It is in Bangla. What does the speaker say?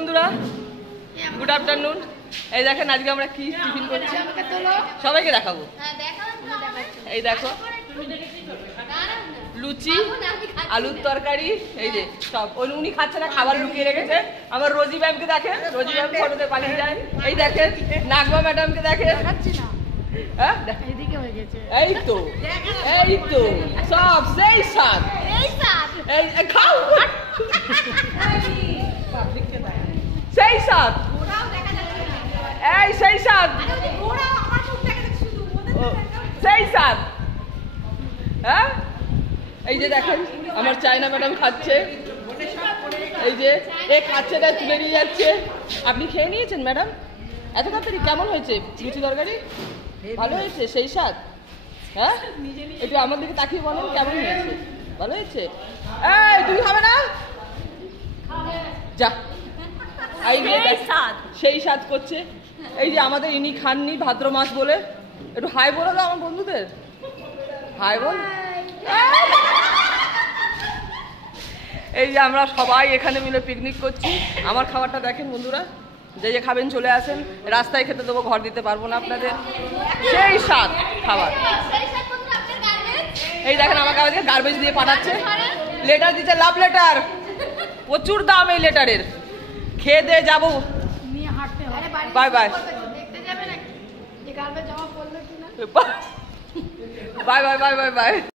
বন্ধুরা, গুড আফটারনুন। এই দেখেন আজকে আমরা কি টিফিন করছি, সবাইকে দেখাবো। এই দেখো, লুচি, আলুর তরকারি, এই যে সব। উনি খাচ্ছে না, খাবার লুকিয়ে রেখেছে। আমার রোজি ম্যামকে দেখেন, রোজি ম্যাম ফটোতে পালিয়ে যায়। এই দেখেন নাগমা ম্যাডামকে দেখেন, এই তো এই তো সব সেই সাথ খাও, সেই সাথ, এই সেই সাথ, সেই সাথ। হ্যাঁ, এই যে দেখেন আমার চায়না ম্যাডাম খাচ্ছে। এই যে এ খাচ্ছে, তাই তুলে নিয়ে যাচ্ছে। আপনি খেয়ে নিয়েছেন ম্যাডাম? এত তাড়াতাড়ি? কেমন হয়েছে লুচি তরকারি? ভালো হয়েছে, সেই স্বাদ। হ্যাঁ, একটু আমার দিকে তাকিয়ে বলেন কেমন হয়েছে। ভালো হয়েছে? এই তুমি খাবে না? যা, সেই স্বাদ করছে। এই যে আমাদের ইনি খাননি ভাদ্র মাস বলে। একটু হাই বলে দাও আমার বন্ধুদের, হাই বল। এই যে আমরা সবাই এখানে মিলে পিকনিক করছি। আমার খাবারটা দেখেন বন্ধুরা, যে যে খাবেন চলে আসেন। রাস্তায় খেতে দেবো, ঘর দিতে পারবো না আপনাদের। সেই স্বাদ খাবার। এই দেখেন আমার কাছে গার্বেজ দিয়ে পাঠাচ্ছে, লেটার দিচ্ছে, লাভ লেটার। প্রচুর দাম এই লেটারের। খেয়ে দিয়ে যাবো, bye bye, bye bye bye bye bye.